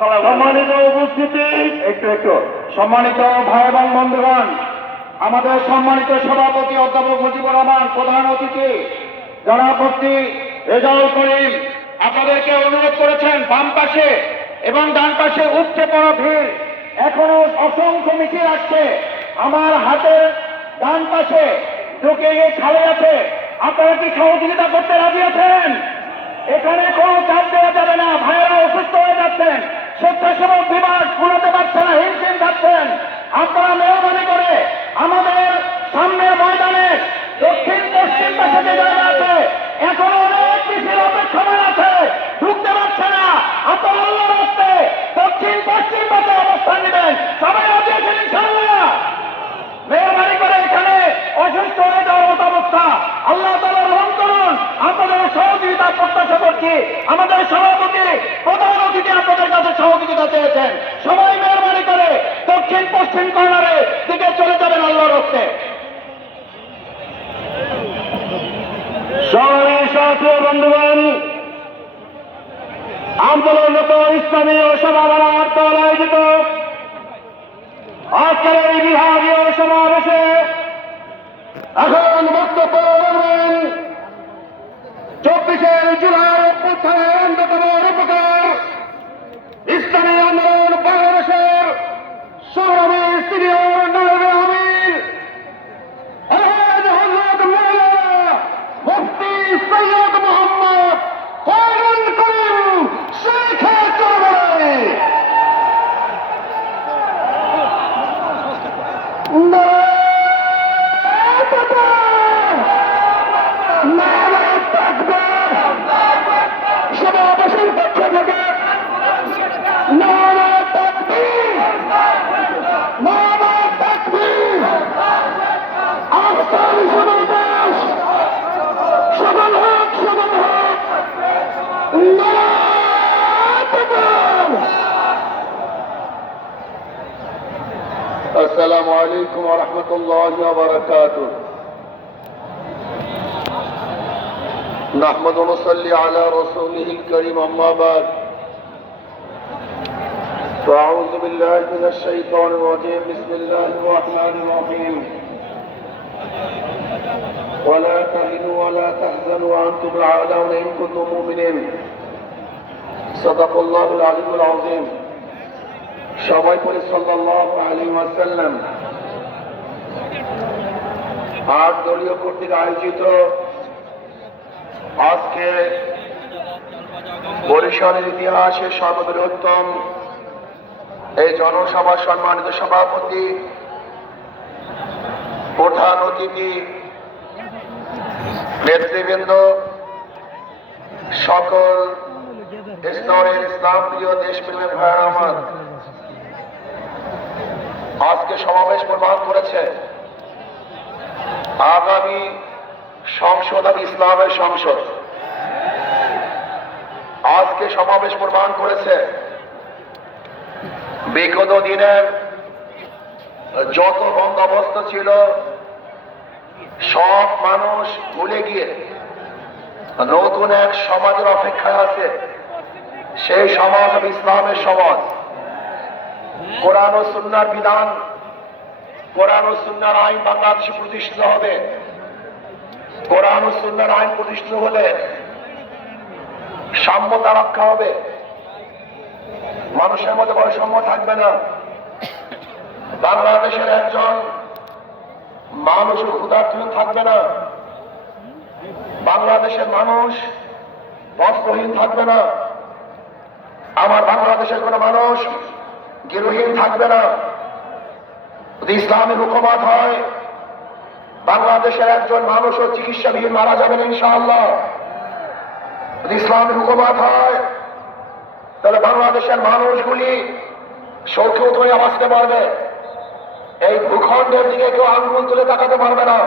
সম্মানিত উপস্থিতি, একটু সম্মানিত ভাই এবং বন্ধুগণ, আমাদের সম্মানিত সভাপতি অধ্যাপক মুজিবুর রহমান, প্রধান অতিথি জনাব মুফতি রেজাউল করিম আপনাদেরকে অনুরোধ করেছেন বাম পাশে এবং ডান পাশে উপচে পড়া ভিড়, এখনো অসংখ্য মিছিল আসছে। আমার হাতের ডান পাশে ঢুকে গিয়ে খালি আছে, আপনারা কি সহযোগিতা করতে রাজি আছেন? এখানে কোনো চাপ দেওয়া যাবে না, ভাইয়েরা অসুস্থ হয়ে যাচ্ছেন, স্বেচ্ছাসেবক বিভাগ কুলাতে পারছে না, হিমশিম খাচ্ছেন। আপনারা মেহরবানি করে আমাদের সামনের ময়দানে দক্ষিণ পশ্চিম পাশে যে জায়গা আছে, এখনো অনেক মিছিল অপেক্ষমান আছে, ঢুকতে পারছে না। আপনারা আল্লাহর রাস্তে দক্ষিণ পশ্চিম পাশে অবস্থান নেবেন। সবাই রাজি আছেন ইনশাআল্লাহ? মেহরবানি করে এখানে অসুস্থ হয়ে যাওয়ার মতো অবস্থা, আল্লাহ তাআলা রহম করুন। আপনাদের সহযোগিতা প্রত্যাশা করছি। আমাদের সভাপতি প্রধান অতিথি আপনাদের কাছে সহযোগিতা চেয়েছেন। সবাই মেহরবানি করে দক্ষিণ পশ্চিম কর্নারে দিকে চলে যাবেন আল্লাহর রাস্তে। সহযোগী বন্ধুগণ, আন্দোলনরত ইসলামী ও সমাবেশ দল আয়োজিত আজকের এই বিভাগীয় সমাবেশে এখন বক্তব্য রাখবেন 24শে জুলাই অভ্যুত্থানের অন্যতম রূপকার ইসলামী আন্দোলন বাংলাদেশের সংগ্রামী সিনিয়র নায়েবে আমির হযরত মাওলানা মুফতি সৈয়দ মোহাম্মদ ফয়জুল করিম শেখ চৌধুরী। সমাবেশের পক্ষ থেকে নারা তাকবীর, নারা তাকবীর। আজকের সমাবেশ সফল হোক, সফল হোক। নারা তাকবীর। আসসালামু আলাইকুম ওয়া রাহমাতুল্লাহি ওয়া বারাকাতুহু। نحمد ونصلي على رسوله الكريم أما بعد فأعوذ بالله من الشيطان الرجيم بسم الله الرحمن الرحيم ولا تهنوا ولا تحزنوا وأنتم الأعلون إن كنتم مؤمنين صدق الله العلي العظيم সবাই পড়ে সাল্লাল্লাহু আলাইহি ওয়াসাল্লাম। 8 দলীয় কর্তৃক আয়োজিত আজকে বরিশালের ইতিহাসে সর্ববৃহত্তম এই জনসভার সম্মানিত সভাপতি, প্রধান অতিথি, নেতৃবৃন্দ, সকল স্তরের ইসলাম প্রিয় দেশপ্রেমের ভাইয়েরা আমার, আজকে সমাবেশ প্রমাণ করেছে আগামী সংসদ আর ইসলামের সংসদ। আজকে সমাবেশ প্রমাণ করেছে বিগত দিনের যত বন্দোবস্ত ছিল সব মানুষ ভুলে গিয়ে নতুন এক সমাজের অপেক্ষায় আছে। সেই সমাজ হবে ইসলামের সমাজ। কোরআন ও সুন্নাহর বিধান, কোরআন ও সুন্নাহর আইন বাংলাদেশে প্রতিষ্ঠিত হবে। কোরআন ও সুন্নাহর আইন প্রতিষ্ঠিত হলে সাম্যতা রক্ষা হবে, মানুষের মধ্যে বৈষম্য থাকবে না। বাংলাদেশের একজন মানুষ ক্ষুধার্ত থাকবে না, বাংলাদেশের মানুষ বস্ত্রহীন থাকবে না, আমার বাংলাদেশের কোন মানুষ গৃহহীন থাকবে না। যদি ইসলামী হুকুমত হয়, বাংলাদেশের একজন মানুষও চিকিৎসাবিহীন মারা যাবে না ইনশাআল্লাহ। যদি ইসলামী হুকুমত হয়, তাহলে বাংলাদেশের মানুষগুলি সৌখ্যত হয়ে বাঁচতে পারবে। এই ভূখণ্ডের দিকে কেউ আঙ্গুল তুলে তাকাতে পারবে না।